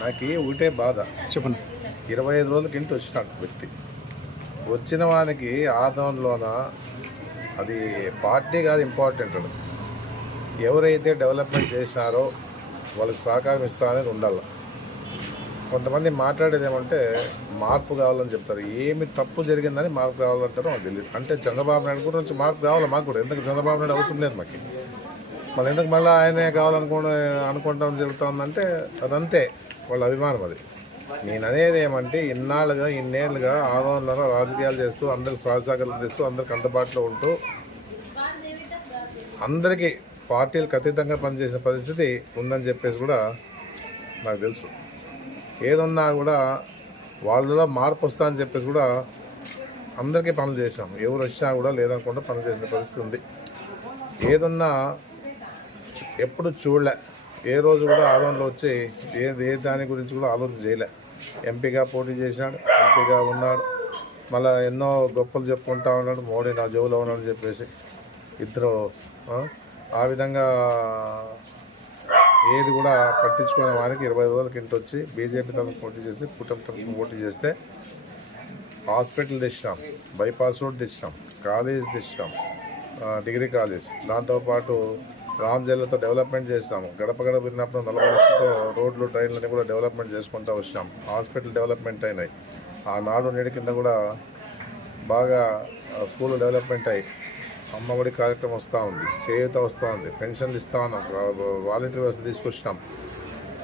నాకు ఒకటే బాధ. చెప్పండి. ఇరవై ఐదు రోజులకి ఇంటి వచ్చినాడు వ్యక్తి. వచ్చిన వానికి ఆదంలోన అది పార్టీ కాదు ఇంపార్టెంట్ ఎవరైతే డెవలప్మెంట్ చేసినారో వాళ్ళకి సహకారం ఇస్తా అనేది ఉండాలి. కొంతమంది మాట్లాడేది ఏమంటే మార్పు కావాలని చెప్తారు. ఏమి తప్పు జరిగిందని మార్పు కావాలంటారో మాకు తెలియదు అంటే చంద్రబాబు నాయుడు కూడా నుంచి మార్పు కావాలి మాకు కూడా? ఎందుకు చంద్రబాబు నాయుడు అవసరం లేదు మాకు? మళ్ళీ ఎందుకు మళ్ళీ ఆయనే కావాలనుకో అనుకుంటాం జరుగుతుందంటే అదంతే. వాళ్ళ అభిమానం అది. నేను అనేది ఏమంటే ఇన్నాళ్ళుగా ఇన్నేళ్ళుగా ఆందోళనలో రాజకీయాలు చేస్తూ అందరికి సహసహకారాలు చేస్తూ అందరికి అందుబాటులో ఉంటూ అందరికీ పార్టీలకు అతీతంగా పనిచేసిన పరిస్థితి ఉందని చెప్పేసి కూడా నాకు తెలుసు. ఏదున్నా కూడా వాళ్ళలో మార్పు వస్తా అని చెప్పేసి కూడా అందరికీ పనులు చేసాం ఎవరు వచ్చినా కూడా లేదనుకుండా పనులు చేసిన పరిస్థితి ఉంది. ఏదున్నా ఎప్పుడు చూడలే. ఏ రోజు కూడా ఆలోచనలు వచ్చి ఏ ఏ దాని గురించి కూడా ఆలోచన చేయలే. ఎంపీగా పోటీ చేసినాడు ఎంపీగా ఉన్నాడు. మళ్ళీ ఎన్నో గొప్పలు చెప్పుకుంటా ఉన్నాడు మోడీ నా జోలో ఉన్నాడు అని చెప్పేసి ఇద్దరు ఆ, విధంగా ఏది కూడా పట్టించుకునే వారికి ఇరవై రోజుల ఇంటి వచ్చి బీజేపీ తరఫున పోటీ చేసి కుటుంబ తరఫున పోటీ చేస్తే హాస్పిటల్ తెచ్చినాం బైపాస్ రోడ్ తెచ్చినాం కాలేజ్ తెచ్చినాం డిగ్రీ కాలేజ్. దాంతోపాటు రామ్ జిల్లాతో డెవలప్మెంట్ చేసినాము. గడప గడప విన్నప్పుడు నలభై లక్షలతో రోడ్లు ట్రైన్లని కూడా డెవలప్మెంట్ చేసుకుంటూ వచ్చినాం. హాస్పిటల్ డెవలప్మెంట్ అయినాయి. ఆ నాడు నేడు కింద కూడా బాగా స్కూల్ డెవలప్మెంట్ అయ్యి అమ్మఒడి కార్యక్రమం వస్తూ ఉంది. చేయూత వస్తూ ఉంది. పెన్షన్లు ఇస్తూ ఉన్నాం. వాలంటీర్ వ్యవస్థ తీసుకొచ్చినాం.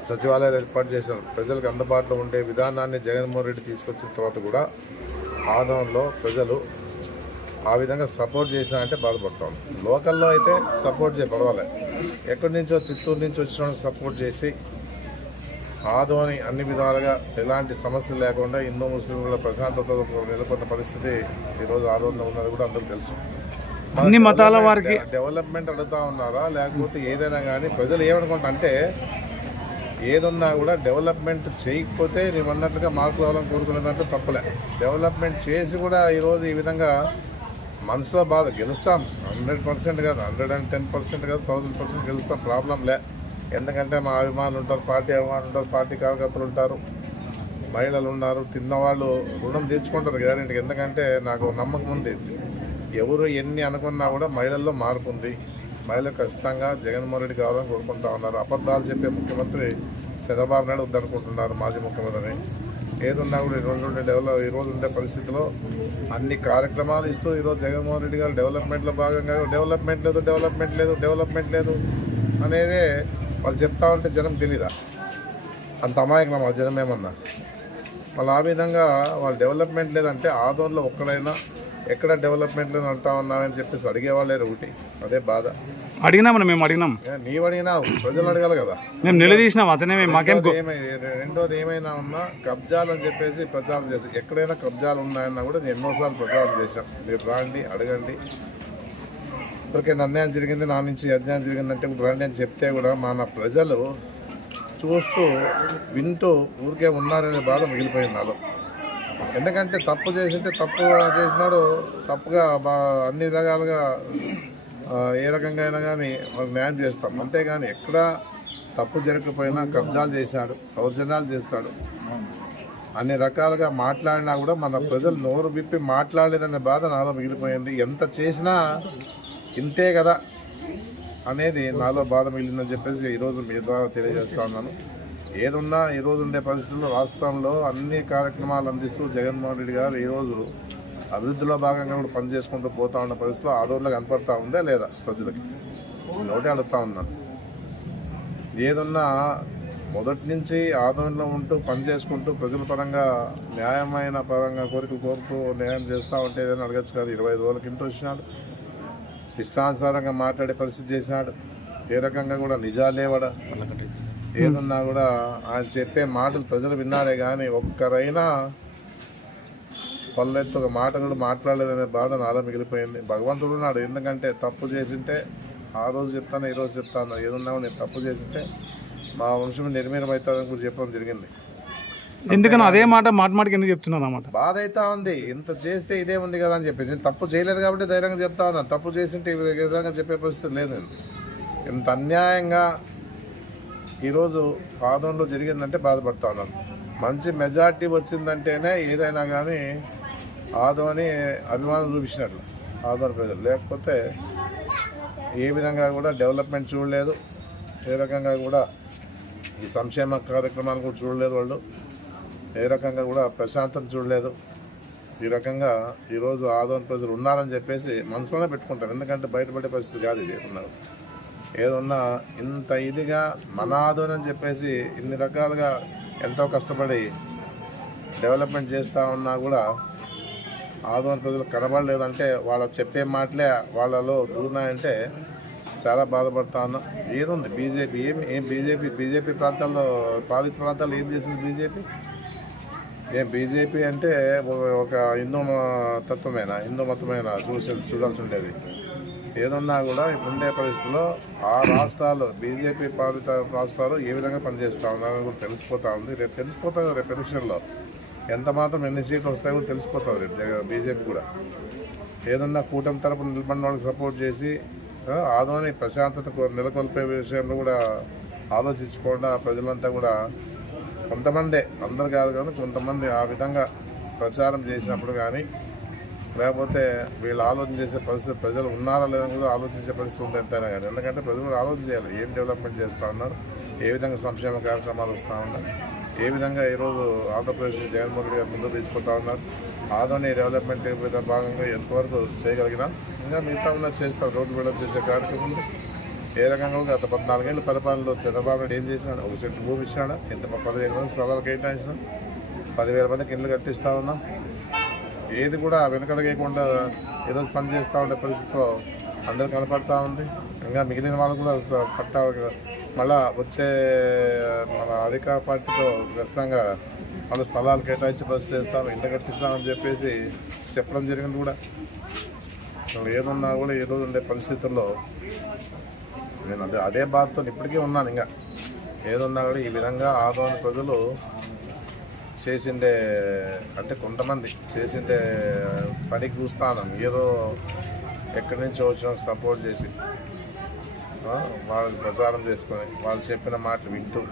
సచివాలయాలు ఏర్పాటు చేశాం ప్రజలకు అందుబాటులో ఉండే విధానాన్ని జగన్మోహన్ రెడ్డి తీసుకొచ్చిన తర్వాత కూడా ఆదంలో ప్రజలు ఆ విధంగా సపోర్ట్ చేసినా అంటే బాధపడతాం. లోకల్లో అయితే సపోర్ట్ చేయ పర్వాలే. ఎక్కడి నుంచో చిత్తూరు నుంచి వచ్చిన సపోర్ట్ చేసి ఆదోని అన్ని విధాలుగా ఎలాంటి సమస్యలు లేకుండా హిందూ ముస్లింలు ప్రశాంతతతో నెలకొన్న పరిస్థితి ఈరోజు ఆదోనిలో ఉన్నది కూడా అందరికీ తెలుసు. అన్ని మతాల వారికి డెవలప్మెంట్ అడుగుతా ఉన్నారా? లేకపోతే ఏదైనా కానీ ప్రజలు ఏమనుకుంటా అంటే ఏదున్నా కూడా డెవలప్మెంట్ చేయకపోతే నేను అన్నట్లుగా మార్పు కావాలని కోరుకునేదంటే తప్పలే. డెవలప్మెంట్ చేసి కూడా ఈరోజు ఈ విధంగా మనసులో బాధ గెలుస్తాం. హండ్రెడ్ పర్సెంట్ కాదు హండ్రెడ్ అండ్ టెన్ పర్సెంట్ కాదు థౌసండ్ పర్సెంట్ గెలుస్తాం. ప్రాబ్లం లే. ఎందుకంటే మా అభిమానులు ఉంటారు పార్టీ అభిమానులు ఉంటారు పార్టీ కార్యకర్తలు ఉంటారు మహిళలు ఉన్నారు తిన్నవాళ్ళు రుణం తీర్చుకుంటారు గ్యారెంటీకి. ఎందుకంటే నాకు నమ్మకం ఉంది ఎవరు ఎన్ని అనుకున్నా కూడా మహిళల్లో మార్పు ఉంది. మహిళలు ఖచ్చితంగా జగన్మోహన్ రెడ్డి కావాలని కోరుకుంటా ఉన్నారు. అబద్ధాలు చెప్పే ముఖ్యమంత్రి చంద్రబాబు నాయుడు వద్దనుకుంటున్నారు మాజీ ముఖ్యమంత్రిని. ఏదున్నా కూడా ఈ రెండు డెవలప్ ఈ రోజు ఉండే పరిస్థితిలో అన్ని కార్యక్రమాలు ఇస్తూ ఈరోజు జగన్మోహన్ రెడ్డి గారు డెవలప్మెంట్లో భాగంగా డెవలప్మెంట్ లేదు డెవలప్మెంట్ లేదు డెవలప్మెంట్ లేదు అనేదే వాళ్ళు చెప్తా ఉంటే జనం తెలీదా? అంత అమాయకం వాళ్ళ జనం ఏమన్నా మళ్ళీ ఆ విధంగా వాళ్ళు డెవలప్మెంట్ లేదంటే ఆదోన్లో ఒక్కడైనా ఎక్కడ డెవలప్మెంట్ లేదు అంటా ఉన్నామని చెప్పేసి అడిగేవాళ్ళే ఒకటి అదే బాధ. అడిగినామని మేము అడిగినాం. నీవు అడిగినా ప్రజలు అడగాలి కదా. మేము నిలదీసినాం అతనే మాకేం రెండోది ఏమై రెండోది ఏమైనా ఉన్నా కబ్జాలు అని చెప్పేసి ప్రచారం చేసి ఎక్కడైనా కబ్జాలు ఉన్నాయన్నా కూడా నేను ఎన్నోసార్లు ప్రచారం చేశాను మీరు రాండి అడగండి. ఇప్పటికే అన్యాయం జరిగింది నా నుంచి అన్యాయం జరిగిందంటే ఇప్పుడు రండి అని చెప్తే కూడా మన ప్రజలు చూస్తూ వింటూ ఊరికే ఉన్నారనే బాధ మిగిలిపోయింది నాలో. ఎందుకంటే తప్పు చేసింటే తప్పు చేసినాడు తప్పుగా బా అన్ని రకాలుగా ఏ రకంగా అయినా కానీ మనకు న్యాయం చేస్తాం. అంతేగాని ఎక్కడ తప్పు జరగకపోయినా కబ్జాలు చేశాడు దౌర్జన్యాలు చేస్తాడు. అన్ని రకాలుగా మాట్లాడినా కూడా మన ప్రజలు నోరు విప్పి మాట్లాడలేదనే బాధ నాలో మిగిలిపోయింది. ఎంత చేసినా ఇంతే కదా అనేది నాలో బాధ మిగిలిందని చెప్పేసి ఈరోజు మీ ద్వారా తెలియజేస్తా ఉన్నాను. ఏదున్నా ఈరోజు ఉండే పరిస్థితుల్లో రాష్ట్రంలో అన్ని కార్యక్రమాలు అందిస్తూ జగన్మోహన్ రెడ్డి గారు ఈరోజు అభివృద్ధిలో భాగంగా కూడా పనిచేసుకుంటూ పోతా ఉన్న పరిస్థితిలో ఆదోళనలో కనపడతా ఉందా లేదా ప్రజలకి? నేను ఒకటే అడుగుతా ఉన్నాను. ఏదున్నా మొదటి నుంచి ఆదోళనలో ఉంటూ పని చేసుకుంటూ ప్రజల పరంగా న్యాయమైన పరంగా కోరిక కోరుతూ న్యాయం చేస్తూ ఉంటే ఏదైనా అడగచ్చు కాదు. ఇరవై ఐదు రోజుల కింద వచ్చినాడు. ఇష్టానుసారంగా మాట్లాడే పరిస్థితి చేసినాడు. ఏ రకంగా కూడా నిజాలేవడా ఏదున్నా కూడా ఆయన చెప్పే మాటలు ప్రజలు విన్నారే కానీ ఒక్కరైనా పల్లెత్తు ఒక మాట కూడా మాట్లాడలేదనే బాధ నాలో మిగిలిపోయింది. భగవంతుడు ఉన్నాడు. ఎందుకంటే తప్పు చేసింటే ఆ రోజు చెప్తాను ఈ రోజు చెప్తాను ఏదున్నా నేను తప్పు చేసింటే మా వంశం అవుతుందని కూడా చెప్పడం జరిగింది. ఎందుకని అదే మాట మాట మాటకి ఎందుకు చెప్తున్నాను అన్నమాట బాధ అవుతా ఉంది. ఇంత చేస్తే ఇదే ఉంది కదా అని చెప్పి నేను తప్పు చేయలేదు కాబట్టి ధైర్యంగా చెప్తా ఉన్నాను తప్పు చేసింటే ఈ విధంగా చెప్పే పరిస్థితి లేదు. ఇంత అన్యాయంగా ఈరోజు ఆదంలో జరిగిందంటే బాధపడతా ఉన్నాను మంచి మెజార్టీ వచ్చిందంటేనే ఏదైనా కానీ ఆదోని అభిమానం చూపించినట్లు ఆదోని ప్రజలు. లేకపోతే ఏ విధంగా కూడా డెవలప్మెంట్ చూడలేదు. ఏ రకంగా కూడా ఈ సంక్షేమ కార్యక్రమాలు కూడా చూడలేదు వాళ్ళు. ఏ రకంగా కూడా ప్రశాంతత చూడలేదు. ఈ రకంగా ఈరోజు ఆదోని ప్రజలు ఉన్నారని చెప్పేసి మనసులోనే పెట్టుకుంటారు. ఎందుకంటే బయటపడే పరిస్థితి కాదు ఇది. ఉన్నారు ఏదన్నా ఇంత ఇదిగా మన అని చెప్పేసి ఇన్ని రకాలుగా ఎంతో కష్టపడి డెవలప్మెంట్ చేస్తూ ఉన్నా కూడా ఆదోన ప్రజలు కనబడలేదంటే వాళ్ళ చెప్పే మాటలే వాళ్ళలో దూరినాయంటే చాలా బాధపడతా ఉన్నాం. ఏదుంది? బీజేపీ ఏం ఏం బీజేపీ? బీజేపీ ప్రాంతాల్లో పాలిత ప్రాంతాల్లో ఏం చేసింది బీజేపీ? ఏం బీజేపీ అంటే ఒక- హిందూ తత్వమైన తత్వమేనా? హిందూ మతమేనా? చూసి చూడాల్సి ఉండేది. ఏదన్నా కూడా ముందే పరిస్థితుల్లో ఆ రాష్ట్రాలు బీజేపీ పాలిత రాష్ట్రాలు ఏ విధంగా పనిచేస్తూ ఉన్నారని కూడా తెలిసిపోతా ఉంది. రేపు తెలిసిపోతుంది రేపు ఎలక్షన్లో. ఎంత మాత్రం ఎన్ని సీట్లు వస్తాయో కూడా తెలిసిపోతుంది రేపు బీజేపీ కూడా. ఏదన్నా కూటమి తరపున నిలబడిన వాళ్ళకి సపోర్ట్ చేసి ఆదోని ప్రశాంతత నెలకొల్పే విషయంలో కూడా ఆలోచించకుండా ప్రజలంతా కూడా కొంతమందే అందరు కాదు కానీ కొంతమంది ఆ విధంగా ప్రచారం చేసినప్పుడు కానీ లేకపోతే వీళ్ళు ఆలోచన చేసే పరిస్థితి ప్రజలు ఉన్నారా లేదని కూడా ఆలోచించే పరిస్థితి ఉంది ఎంతైనా కానీ. ఎందుకంటే ప్రజలు కూడా ఆలోచన చేయాలి. ఏం డెవలప్మెంట్ చేస్తూ ఉన్నారు? ఏ విధంగా సంక్షేమ కార్యక్రమాలు వస్తూ ఉన్నాయి? ఏ విధంగా ఈరోజు ఆంధ్రప్రదేశ్ జగన్మోహన్ రెడ్డి గారు ముందుకు తీసుకుపోతా ఉన్నారు? ఆదోని డెవలప్మెంట్ మీద భాగంగా ఎంతవరకు చేయగలిగినా ఇంకా మిగతా ఉన్న చేస్తారు రోడ్డు బిల్డప్ చేసే కార్యక్రమం ఏ రకంగా గత పద్నాలుగేళ్ళ పరిపాలనలో చంద్రబాబు నాయుడు ఏం చేసినాడు? ఒక సెంటు భూమి ఇచ్చినాడు? ఇంత పదివేల మంది స్థలాలు కేటాయించినాం. పదివేల మందికి ఇండ్లు కట్టిస్తా ఉన్నాం. ఏది కూడా వెనకడగకుండా ఈరోజు పనిచేస్తూ ఉండే పరిస్థితిలో అందరూ కనపడతా ఉంది. ఇంకా మిగిలిన వాళ్ళు కూడా పట్టా మళ్ళా వచ్చే మన అధికార పార్టీతో ఖచ్చితంగా వాళ్ళ స్థలాలు కేటాయించి బస్ చేస్తాం ఇంట కట్టిస్తామని చెప్పేసి చెప్పడం జరిగింది కూడా. ఏదన్నా ఏదున్నా కూడా ఈ రోజు ఉండే పరిస్థితుల్లో నేను అదే అదే బాధతో ఇప్పటికీ ఉన్నాను ఇంకా. ఏదున్నా కూడా ఈ విధంగా ఆదోని ప్రజలు చేసిండే అంటే కొంతమంది చేసిండే పనికి చూస్తాను. ఏదో ఎక్కడి నుంచి వచ్చిన సపోర్ట్ చేసి. వాళ్ళకి ప్రచారం చేసుకొని వాళ్ళు చెప్పిన మాటలు వింటూ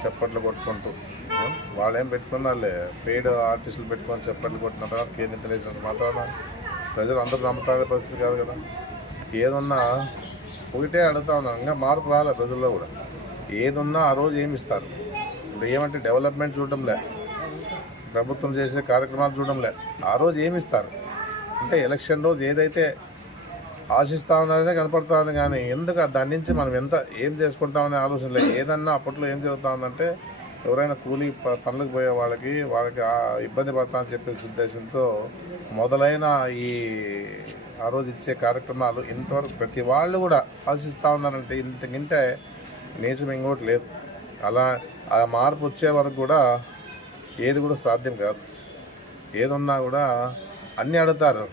చప్పట్లు కొట్టుకుంటూ. వాళ్ళు ఏం పెట్టుకున్నారులే? పెయిడ్ ఆర్టిస్టులు పెట్టుకొని చప్పట్లు కొట్టిన తర్వాత కేంద్రం తెలియజేసిన మాత్రాన ప్రజలు అందరూ నమ్మకాల పరిస్థితి కాదు కదా. ఏదున్నా ఒకటే అడుగుతా ఉన్నాను ఇంకా మార్పు రాలే ప్రజల్లో కూడా. ఏదున్నా ఆ రోజు ఏమి ఇస్తారు? ఇప్పుడు ఏమంటే డెవలప్మెంట్ చూడడంలే. ప్రభుత్వం చేసే కార్యక్రమాలు చూడడంలే. ఆ రోజు ఏమి ఇస్తారు అంటే ఎలక్షన్ రోజు ఏదైతే ఆశిస్తా ఉన్నదే కనపడుతుంది కానీ ఎందుకు దాని నుంచి మనం ఎంత ఏం చేసుకుంటామనే ఆలోచన లేదు. ఏదన్నా అప్పట్లో ఏం జరుగుతూ ఉందంటే ఎవరైనా కూలీ ప- పనులకు పోయే వాళ్ళకి వాళ్ళకి ఇబ్బంది పడతా అని చెప్పే ఉద్దేశంతో మొదలైన ఈ ఆ రోజు ఇచ్చే కార్యక్రమాలు ఇంతవరకు ప్రతి వాళ్ళు కూడా ఆశిస్తూ ఉన్నారంటే ఇంతకింటే నీచం ఇంకోటి లేదు. అలా ఆ మార్పు వచ్చే వరకు కూడా ఏది కూడా సాధ్యం కాదు. ఏదున్నా కూడా అన్నీ అడుగుతారు.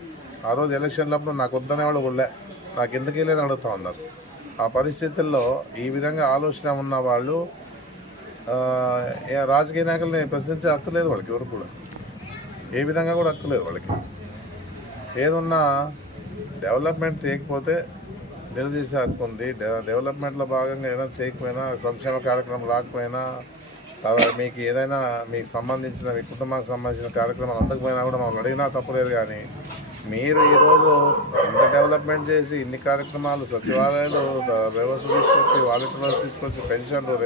ఆ రోజు ఎలక్షన్లప్పుడు నాకు వద్దనే వాళ్ళు కూడా నాకు ఎందుకు లేదని అడుగుతా ఉన్నారు. ఆ పరిస్థితుల్లో ఈ విధంగా ఆలోచన ఉన్న వాళ్ళు ఏ రాజకీయ నాయకుల్ని ప్రశ్నించే హక్కు లేదు వాళ్ళకి ఎవరు కూడా. ఏ విధంగా కూడా హక్కు లేదు వాళ్ళకి. ఏదున్నా డెవలప్మెంట్ చేయకపోతే నిలదీసే హక్కు ఉంది. డెవలప్మెంట్లో భాగంగా ఏదైనా చేయకపోయినా సంక్షేమ కార్యక్రమం రాకపోయినా మీకు ఏదైనా మీకు సంబంధించిన మీ కుటుంబానికి సంబంధించిన కార్యక్రమాలు అందకపోయినా కూడా మమ్మల్ని అడిగినా తప్పలేదు కానీ మీరు ఈరోజు ఇంత డెవలప్మెంట్ చేసి ఇన్ని కార్యక్రమాలు సచివాలయాలు వ్యవస్థ తీసుకొచ్చి వాలంటీర్స్ తీసుకొచ్చి పెన్షన్లు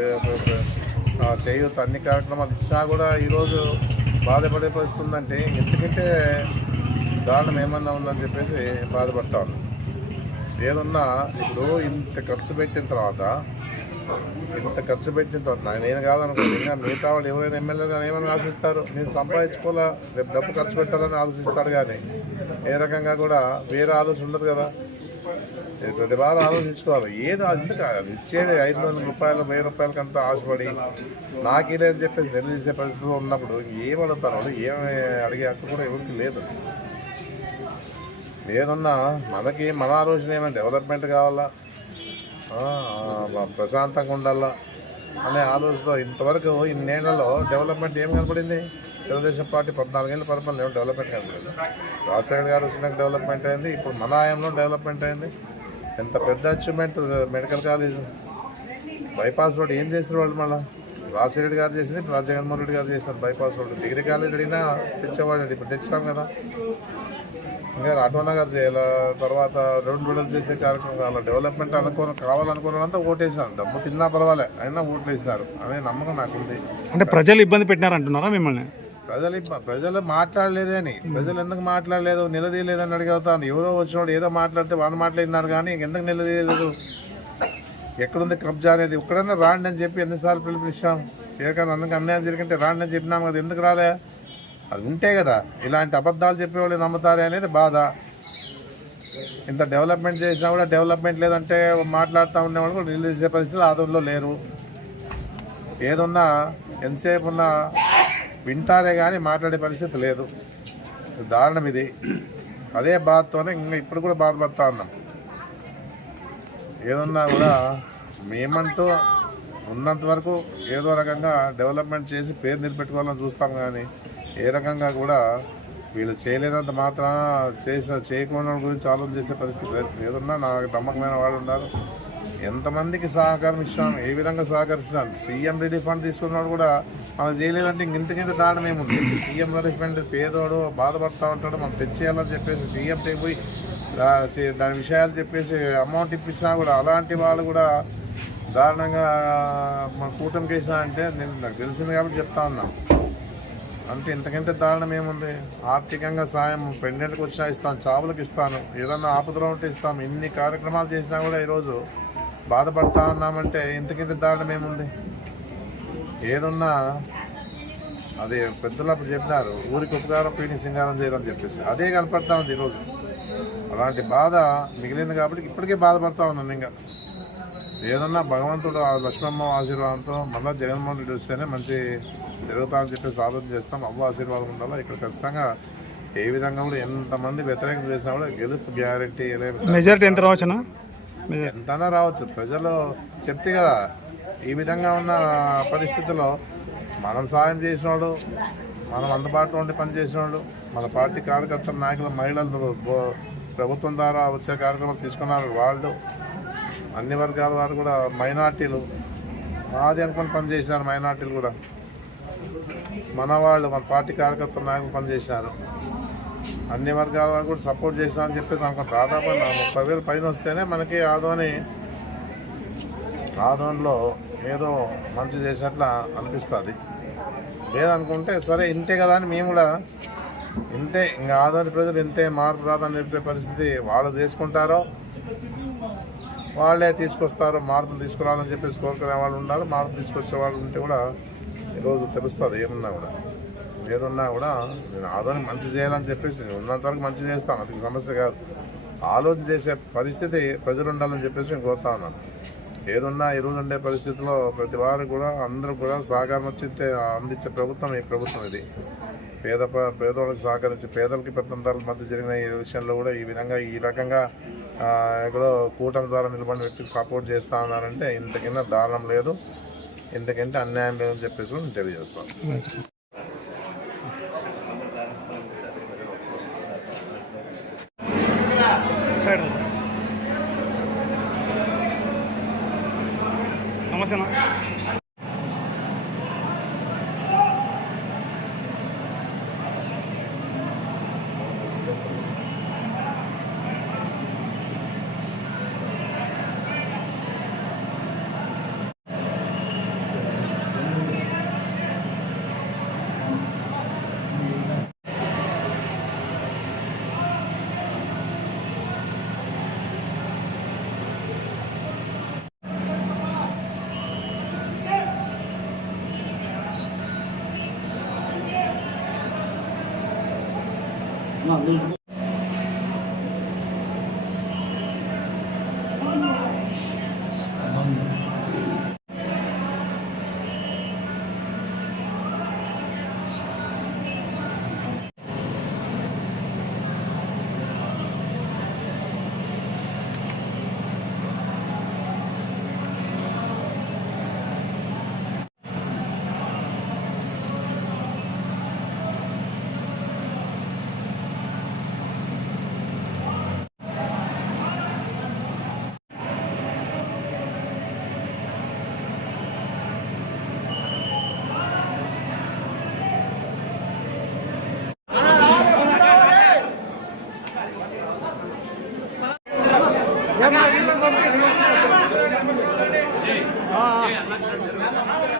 చేయూత అన్ని కార్యక్రమాలు ఇచ్చినా కూడా ఈరోజు బాధపడే పరిస్థితి ఉందంటే ఎందుకంటే దారుణం ఏమన్నా ఉందని చెప్పేసి బాధపడతా ఉన్నాం. ఏదన్నా ఇప్పుడు ఇంత ఖర్చు పెట్టిన తర్వాత ఇంత ఖర్చు పెట్టిన తర్వాత నా- నేను కాదనుకో ఇంకా మిగతా వాళ్ళు ఎవరైనా ఎమ్మెల్యే కానీ ఏమైనా ఆశిస్తారు? నేను సంపాదించుకోవాలా? రేపు డబ్బు ఖర్చు పెట్టాలని ఆలోచిస్తాడు కానీ ఏ రకంగా కూడా వేరే ఆలోచన ఉండదు కదా. ఇది ప్రతి వారం ఆలోచించుకోవాలి. ఏది ఎందుకు అది ఇచ్చేది ఐదు వందల రూపాయలు వెయ్యి రూపాయలకంతా ఆశపడి నాకు లేదని చెప్పేసి నిలదీసే పరిస్థితిలో ఉన్నప్పుడు ఏం అడుగుతారు ఏమి అడిగే హక్కు కూడా ఎవరికి లేదు. ఏదన్నా మనకి మన ఆలోచన ఏమైనా డెవలప్మెంట్ కావాలా? ప్రశాంతంగా ఉండాలా అనే ఆలోచనతో ఇంతవరకు ఇన్నేళ్ళలో డెవలప్మెంట్ ఏం కనపడింది? తెలుగుదేశం పార్టీ పద్నాలుగేళ్ళ పరిపాలన డెవలప్మెంట్ కనపడింది. రాజశేఖర్ గారు వచ్చినాక డెవలప్మెంట్ అయింది ఇప్పుడు మన ఆయంలో డెవలప్మెంట్ అయింది. ఎంత పెద్ద achievement medical college. Bypass road ఏం చేసిన వాళ్ళు మళ్ళీ? రాజశేఖర్ గారు చేసింది ఇప్పుడు జగన్మోహన్ రెడ్డి గారు చేసినారు బైపాస్ రోడ్. డిగ్రీ కాలేజ్ అడిగినా తెచ్చేవాడు ఇప్పుడు తెచ్చాం కదా. ఇంకా రాఘవన్న గారు చేయాలి? తర్వాత రోడ్ డెవలప్ చేసే కార్యక్రమం కావాలి? డెవలప్మెంట్ అనుకోని కావాలనుకున్నంతా ఓటేసాను డబ్బు తిన్నా పర్వాలే అయినా ఓట్లు వేసినారు అనే నమ్మకం నాకుంది. అంటే ప్రజలు ఇబ్బంది పెట్టినారంటున్నారా మిమ్మల్ని? ప్రజలు ప్రజలు మాట్లాడలేదే అని. ప్రజలు ఎందుకు మాట్లాడలేదు? నిలదీయలేదని అడిగవుతాను ఎవరో వచ్చినోడు ఏదో మాట్లాడితే వాళ్ళు మాట్లాడినారు కానీ ఎందుకు నిలదీయలేదు? ఎక్కడుంది కబ్జా అనేది? ఇక్కడన్నా రాండి అని చెప్పి ఎన్నిసార్లు పిలిపించాం ఏకన్నా అందుకు అన్యాయం జరిగింటే రాండి అని చెప్పినాం కదా ఎందుకు రాలే? అది ఉంటే కదా ఇలాంటి అబద్ధాలు చెప్పేవాళ్ళు నమ్ముతారే అనేది బాధ. ఇంత డెవలప్మెంట్ చేసినా కూడా డెవలప్మెంట్ లేదంటే మాట్లాడుతూ ఉండేవాళ్ళు కూడా నిలదీసే పరిస్థితులు ఆదంలో లేరు. ఏదున్నా ఎంతసేపు ఉన్నా వింటారే కానీ మాట్లాడే పరిస్థితి లేదు. దారుణం ఇది. అదే బాధతోనే ఇంకా ఇప్పుడు కూడా బాధపడతా ఉన్నాం. ఏదున్నా కూడా మేమంటూ ఉన్నంత వరకు ఏదో రకంగా డెవలప్మెంట్ చేసి పేరు నిలబెట్టుకోవాలని చూస్తాం కానీ ఏ రకంగా కూడా వీళ్ళు చేయలేనంత మాత్రం చేసిన చేయకుండా గురించి ఆలోచన చేసే పరిస్థితి లేదు. ఏదన్నా నాకు నమ్మకమైన వాళ్ళు ఉన్నారు ఎంతమందికి సహకారం ఇచ్చినాం ఏ విధంగా సహకరించినాం సీఎం రిలీఫ్ ఫండ్ తీసుకున్నాడు కూడా మనం చేయలేదంటే ఇంక ఇంతకంటే దారుణం ఏముంది? సీఎం రిలీఫ్ ఫండ్ పేదోడు బాధపడతా ఉంటాడు మనం తెచ్చేయాలని చెప్పేసి సీఎం పోయి దా- దాని విషయాలు చెప్పేసి అమౌంట్ ఇప్పించినా కూడా అలాంటి వాళ్ళు కూడా దారుణంగా మన కూటమికి వేసినా అంటే నేను నాకు తెలిసింది కాబట్టి చెప్తా ఉన్నాను. అంటే ఇంతకంటే దారుణం ఏముంది? ఆర్థికంగా సాయం పెండెంట్కి వచ్చినా ఇస్తాను చావులకు ఇస్తాను. ఏదన్నా ఆపదలో ఉంటే ఇస్తాం. ఇన్ని కార్యక్రమాలు చేసినా కూడా ఈరోజు బాధపడతా ఉన్నామంటే ఇంతకంటే దారుణం ఏముంది? ఏదున్నా అది పెద్దలు అప్పుడు చెప్పినారు ఊరికి ఉపకారం పీని సింగారం చేయడం చెప్పేసి. అదే కనపడతా ఉంది ఈరోజు. అలాంటి బాధ మిగిలింది కాబట్టి ఇప్పటికే బాధపడతా ఉన్నాను ఇంకా. ఏదన్నా భగవంతుడు ఆ లక్ష్మమ్మ ఆశీర్వాదంతో మళ్ళీ జగన్మోహన్ రెడ్డి వస్తేనే మంచి జరుగుతామని చెప్పేసి ఆలోచన చేస్తాం. అవ్వ ఆశీర్వాదం ఉండాలి? ఇక్కడ ఖచ్చితంగా ఏ విధంగా కూడా ఎంతమంది వ్యతిరేకం చేసినా కూడా గెలుపు గ్యారెంటీ మెజారిటీ ఎంత రావచ్చునా మెజారిటీ. ఎంతైనా రావచ్చు. ప్రజలు చెప్తే కదా ఈ విధంగా ఉన్న పరిస్థితుల్లో మనం సాయం చేసినోడు మనం అందుబాటులో ఉండి పనిచేసినోడు మన పార్టీ కార్యకర్తల నాయకులు మహిళలు ప్రభుత్వం ద్వారా వచ్చే కార్యక్రమాలు తీసుకున్నారు వాళ్ళు అన్ని వర్గాల వారు కూడా మైనార్టీలు. మాది అనుకుని పనిచేసినారు మైనార్టీలు కూడా. మన వాళ్ళు మన పార్టీ కార్యకర్తల నాయకులు పనిచేశారు అన్ని వర్గాల వారు కూడా సపోర్ట్ చేసినా అని చెప్పేసి అనుకుంటారు దాదాపు ముప్పై వేలు పైన వస్తేనే మనకి ఆదోని ఆదోన్లో ఏదో మంచి చేసినట్ల అనిపిస్తుంది. లేదనుకుంటే సరే ఇంతే కదా అని మేము కూడా ఇంతే. ఇంకా ఆదోని ప్రజలు ఇంతే మార్పు రాదని చెప్పే పరిస్థితి వాళ్ళు చేసుకుంటారో వాళ్ళే తీసుకొస్తారు మార్పులు తీసుకురావాలని చెప్పేసి కోరుకునే వాళ్ళు ఉన్నారు. మార్పు తీసుకొచ్చే వాళ్ళు ఉంటే కూడా ఈరోజు తెలుస్తుంది ఏమున్నా కూడా. ఏదున్నా కూడా నేను ఆదోని మంచి చేయాలని చెప్పేసి ఉన్నంతవరకు ఉన్నంత వరకు మంచి చేస్తాను. అది సమస్య కాదు. ఆలోచన చేసే పరిస్థితి ప్రజలు ఉండాలని చెప్పేసి నేను కోరుతా ఉన్నాను. ఏదున్నా ఈరోజు ఉండే పరిస్థితిలో ప్రతి వారు కూడా అందరూ కూడా సహకారం వచ్చి అందించే ప్రభుత్వం ఈ ప్రభుత్వం ఇది. పేద పేదవాళ్ళకి సహకరించి పేదలకి పెద్దందారుల మధ్య జరిగిన ఈ విషయంలో కూడా ఈ విధంగా ఈ రకంగా ఎక్కడో కూటమి ద్వారా నిలబడిన వ్యక్తికి సపోర్ట్ చేస్తా ఉన్నారంటే ఇంతకింద దారుణం లేదు. ఇంతకంటే అన్యాయం లేదని చెప్పేసి కూడా నేను తెలియజేస్తాను. నమస్తే nos 何だ?